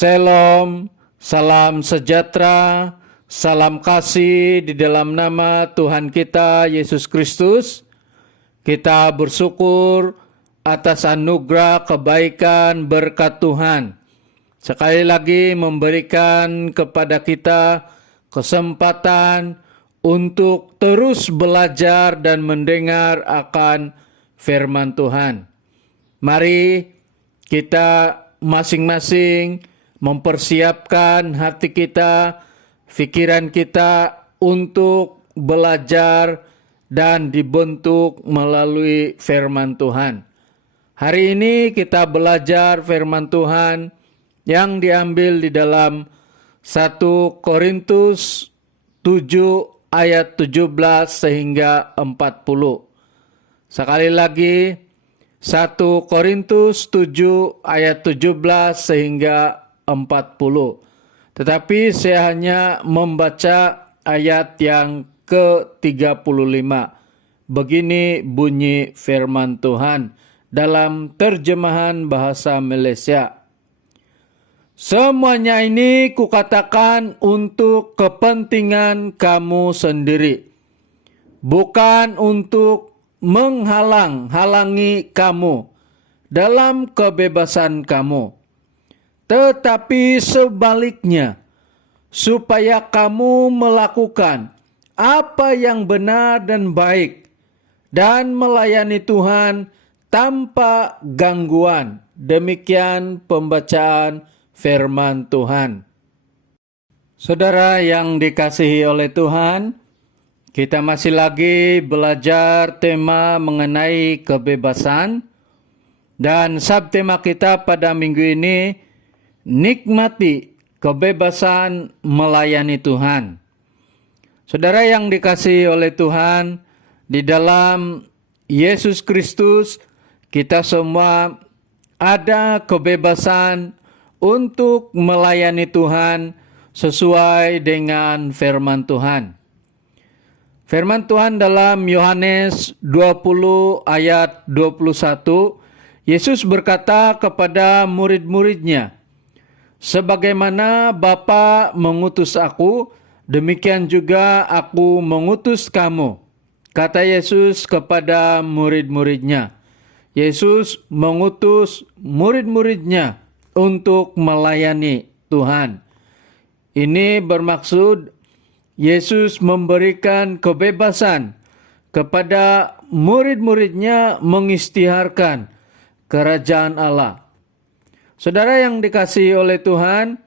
Shalom, salam sejahtera, salam kasih di dalam nama Tuhan kita Yesus Kristus. Kita bersyukur atas anugerah kebaikan berkat Tuhan. Sekali lagi memberikan kepada kita kesempatan untuk terus belajar dan mendengar akan firman Tuhan. Mari kita masing-masing mempersiapkan hati kita, pikiran kita untuk belajar dan dibentuk melalui firman Tuhan. Hari ini kita belajar firman Tuhan yang diambil di dalam 1 Korintus 7 ayat 17 sehingga 40. Sekali lagi 1 Korintus 7 ayat 17 sehingga 40. Tetapi saya hanya membaca ayat yang ke-35. Begini bunyi firman Tuhan dalam terjemahan bahasa Malaysia. Semuanya ini kukatakan untuk kepentingan kamu sendiri, bukan untuk menghalang-halangi kamu dalam kebebasan kamu, tetapi sebaliknya, supaya kamu melakukan apa yang benar dan baik dan melayani Tuhan tanpa gangguan. Demikian pembacaan firman Tuhan. Saudara yang dikasihi oleh Tuhan, kita masih lagi belajar tema mengenai kebebasan, dan subtema kita pada minggu ini, nikmati kebebasan melayani Tuhan. Saudara yang dikasihi oleh Tuhan, di dalam Yesus Kristus kita semua ada kebebasan untuk melayani Tuhan sesuai dengan firman Tuhan. Firman Tuhan dalam Yohanes 20 ayat 21, Yesus berkata kepada murid-muridnya, sebagaimana Bapa mengutus aku, demikian juga aku mengutus kamu. Kata Yesus kepada murid-muridnya. Yesus mengutus murid-muridnya untuk melayani Tuhan. Ini bermaksud Yesus memberikan kebebasan kepada murid-muridnya mengisytiharkan kerajaan Allah. Saudara yang dikasihi oleh Tuhan,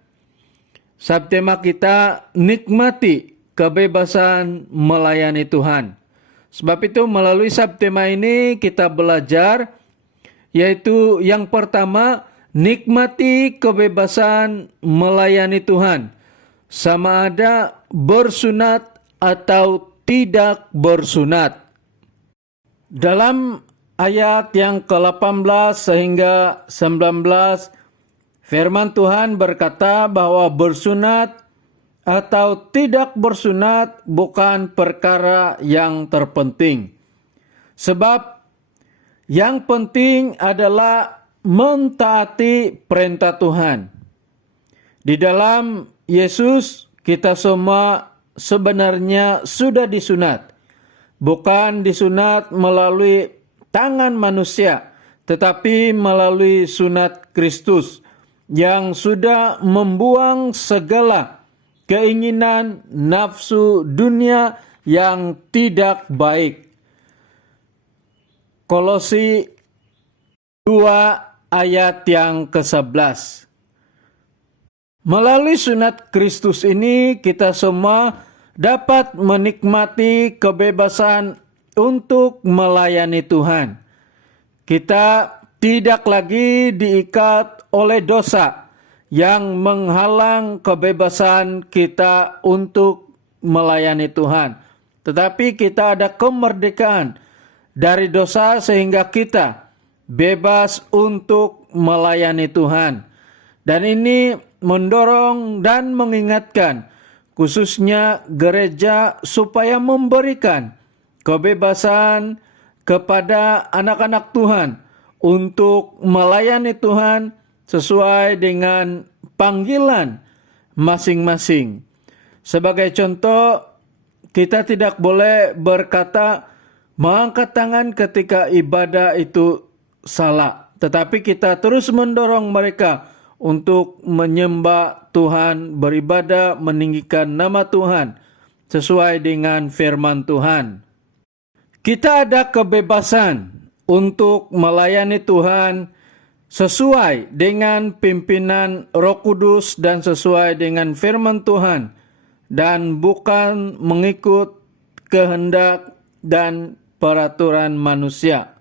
subtema kita nikmati kebebasan melayani Tuhan. Sebab itu melalui subtema ini kita belajar, yaitu yang pertama, nikmati kebebasan melayani Tuhan. Sama ada bersunat atau tidak bersunat. Dalam ayat yang ke-18 sehingga 19, firman Tuhan berkata bahwa bersunat atau tidak bersunat bukan perkara yang terpenting. Sebab yang penting adalah mentaati perintah Tuhan. Di dalam Yesus kita semua sebenarnya sudah disunat. Bukan disunat melalui tangan manusia, tetapi melalui sunat Kristus yang sudah membuang segala keinginan nafsu dunia yang tidak baik. Kolose 2 ayat yang ke-11. Melalui sunat Kristus ini kita semua dapat menikmati kebebasan untuk melayani Tuhan. Kita tidak lagi diikat oleh dosa yang menghalang kebebasan kita untuk melayani Tuhan. Tetapi kita ada kemerdekaan dari dosa sehingga kita bebas untuk melayani Tuhan. Dan ini mendorong dan mengingatkan khususnya gereja supaya memberikan kebebasan kepada anak-anak Tuhan untuk melayani Tuhan sesuai dengan panggilan masing-masing. Sebagai contoh, kita tidak boleh berkata mengangkat tangan ketika ibadah itu salah. Tetapi kita terus mendorong mereka untuk menyembah Tuhan, beribadah, meninggikan nama Tuhan sesuai dengan firman Tuhan. Kita ada kebebasan untuk melayani Tuhan sesuai dengan pimpinan Roh Kudus dan sesuai dengan firman Tuhan, dan bukan mengikut kehendak dan peraturan manusia.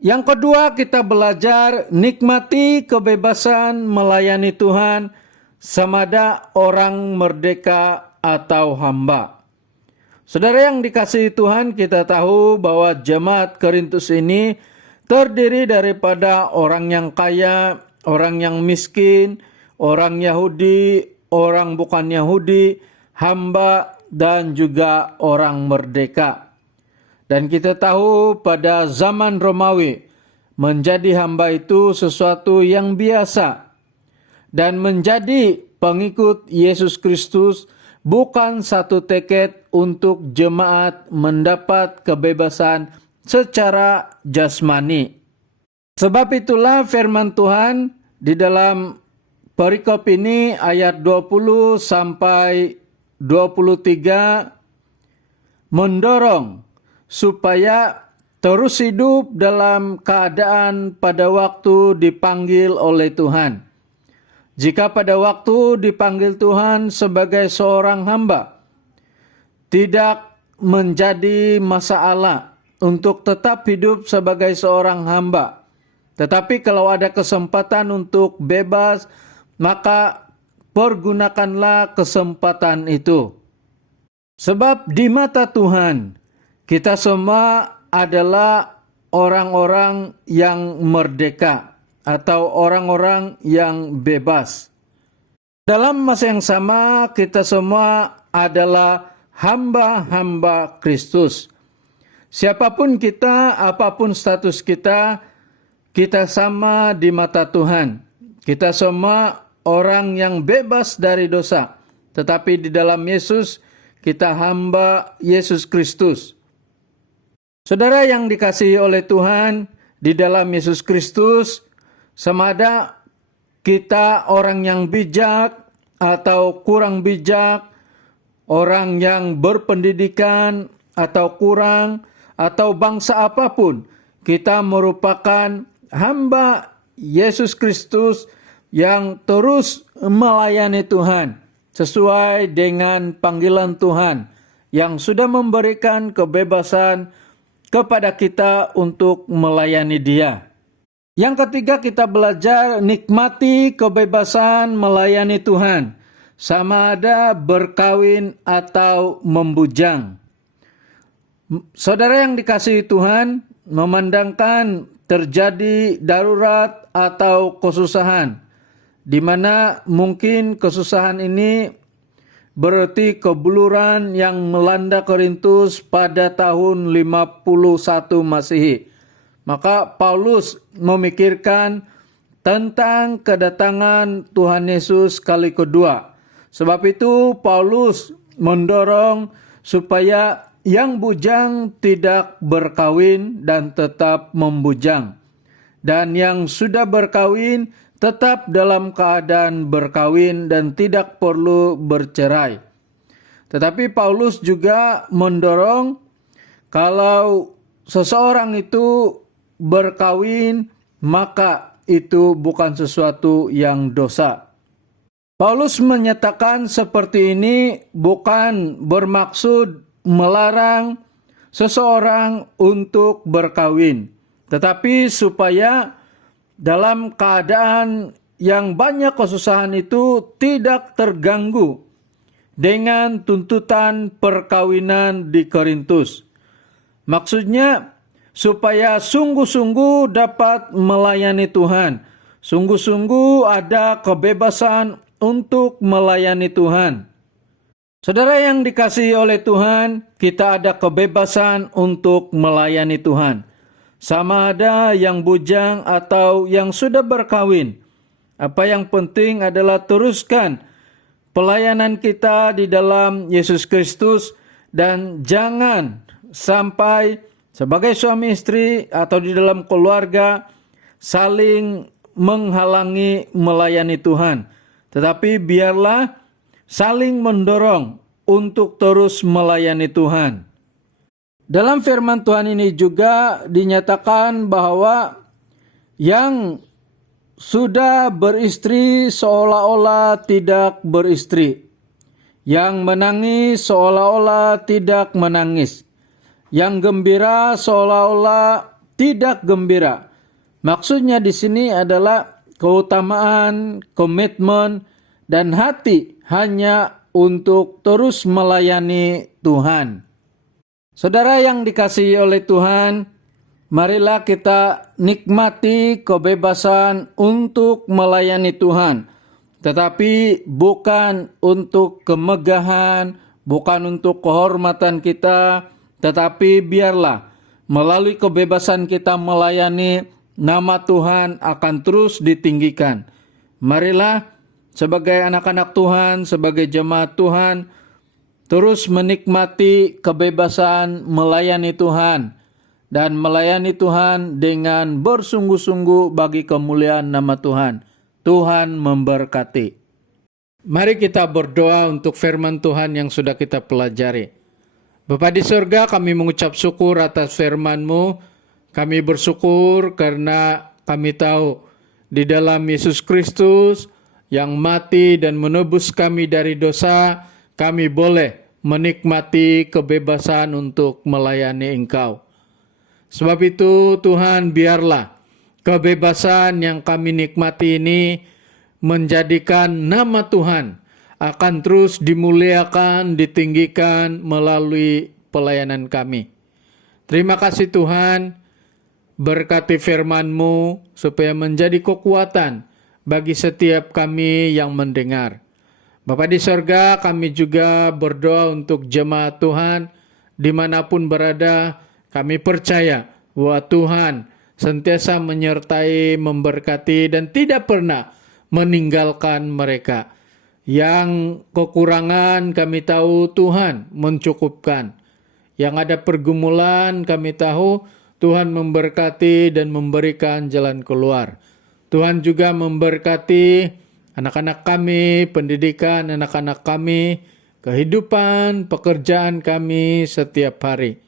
Yang kedua, kita belajar nikmati kebebasan melayani Tuhan samada orang merdeka atau hamba. Saudara yang dikasihi Tuhan, kita tahu bahwa jemaat Korintus ini terdiri daripada orang yang kaya, orang yang miskin, orang Yahudi, orang bukan Yahudi, hamba, dan juga orang merdeka. Dan kita tahu pada zaman Romawi, menjadi hamba itu sesuatu yang biasa. Dan menjadi pengikut Yesus Kristus bukan satu tiket untuk jemaat mendapat kebebasan secara jasmani. Sebab itulah firman Tuhan di dalam perikop ini ayat 20 sampai 23 mendorong supaya terus hidup dalam keadaan pada waktu dipanggil oleh Tuhan. Jika pada waktu dipanggil Tuhan sebagai seorang hamba, tidak menjadi masalah untuk tetap hidup sebagai seorang hamba. Tetapi kalau ada kesempatan untuk bebas, maka pergunakanlah kesempatan itu. Sebab di mata Tuhan, kita semua adalah orang-orang yang merdeka atau orang-orang yang bebas. Dalam masa yang sama, kita semua adalah hamba-hamba Kristus. Siapapun kita, apapun status kita, kita sama di mata Tuhan. Kita semua orang yang bebas dari dosa. Tetapi di dalam Yesus, kita hamba Yesus Kristus. Saudara yang dikasihi oleh Tuhan, di dalam Yesus Kristus, semada kita orang yang bijak atau kurang bijak, orang yang berpendidikan atau kurang, atau bangsa apapun, kita merupakan hamba Yesus Kristus yang terus melayani Tuhan sesuai dengan panggilan Tuhan yang sudah memberikan kebebasan kepada kita untuk melayani Dia. Yang ketiga, kita belajar nikmati kebebasan melayani Tuhan, sama ada berkawin atau membujang. Saudara yang dikasihi Tuhan, memandangkan terjadi darurat atau kesusahan, di mana mungkin kesusahan ini berarti kebuluran yang melanda Korintus pada tahun 51 Masehi. Maka Paulus memikirkan tentang kedatangan Tuhan Yesus kali kedua. Sebab itu Paulus mendorong supaya yang bujang tidak berkawin dan tetap membujang, dan yang sudah berkawin tetap dalam keadaan berkawin dan tidak perlu bercerai. Tetapi Paulus juga mendorong kalau seseorang itu berkawin, maka itu bukan sesuatu yang dosa. Paulus menyatakan seperti ini bukan bermaksud melarang seseorang untuk berkawin, tetapi supaya dalam keadaan yang banyak kesusahan itu tidak terganggu dengan tuntutan perkawinan di Korintus. Maksudnya supaya sungguh-sungguh dapat melayani Tuhan, sungguh-sungguh ada kebebasan untuk melayani Tuhan. Saudara yang dikasihi oleh Tuhan, kita ada kebebasan untuk melayani Tuhan. Sama ada yang bujang atau yang sudah berkawin, Apa yang penting adalah teruskan pelayanan kita di dalam Yesus Kristus dan jangan sampai sebagai suami istri atau di dalam keluarga saling menghalangi melayani Tuhan. Tetapi biarlah saling mendorong untuk terus melayani Tuhan. Dalam firman Tuhan ini juga dinyatakan bahwa yang sudah beristri seolah-olah tidak beristri. Yang menangis seolah-olah tidak menangis. Yang gembira seolah-olah tidak gembira. Maksudnya di sini adalah keutamaan, komitmen, dan hati hanya untuk terus melayani Tuhan. Saudara yang dikasihi oleh Tuhan, marilah kita nikmati kebebasan untuk melayani Tuhan. Tetapi bukan untuk kemegahan, bukan untuk kehormatan kita, tetapi biarlah melalui kebebasan kita melayani, nama Tuhan akan terus ditinggikan. Marilah sebagai anak-anak Tuhan, sebagai jemaat Tuhan, terus menikmati kebebasan melayani Tuhan dan melayani Tuhan dengan bersungguh-sungguh bagi kemuliaan nama Tuhan. Tuhan memberkati. Mari kita berdoa untuk firman Tuhan yang sudah kita pelajari. Bapa di surga, kami mengucap syukur atas firman-Mu. Kami bersyukur karena kami tahu di dalam Yesus Kristus yang mati dan menebus kami dari dosa, kami boleh menikmati kebebasan untuk melayani Engkau. Sebab itu Tuhan, biarlah kebebasan yang kami nikmati ini menjadikan nama Tuhan akan terus dimuliakan, ditinggikan melalui pelayanan kami. Terima kasih Tuhan, berkati firman-Mu supaya menjadi kekuatan bagi setiap kami yang mendengar. Bapa di sorga, kami juga berdoa untuk jemaat Tuhan dimanapun berada. Kami percaya bahwa Tuhan sentiasa menyertai, memberkati, dan tidak pernah meninggalkan mereka. Yang kekurangan kami tahu Tuhan mencukupkan. Yang ada pergumulan kami tahu Tuhan memberkati dan memberikan jalan keluar. Tuhan juga memberkati anak-anak kami, pendidikan anak-anak kami, kehidupan, pekerjaan kami setiap hari.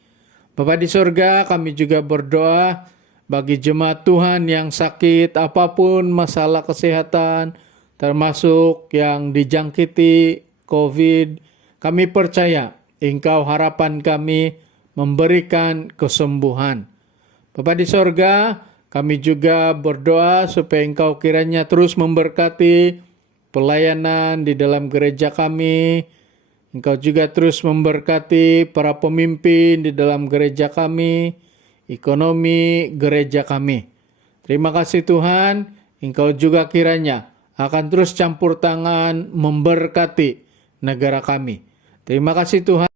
Bapa di surga, kami juga berdoa bagi jemaat Tuhan yang sakit, apapun masalah kesehatan, termasuk yang dijangkiti COVID. Kami percaya Engkau harapan kami memberikan kesembuhan. Bapa di surga, kami juga berdoa supaya Engkau kiranya terus memberkati pelayanan di dalam gereja kami. Engkau juga terus memberkati para pemimpin di dalam gereja kami, ekonomi gereja kami. Terima kasih Tuhan, Engkau juga kiranya akan terus campur tangan memberkati negara kami. Terima kasih Tuhan.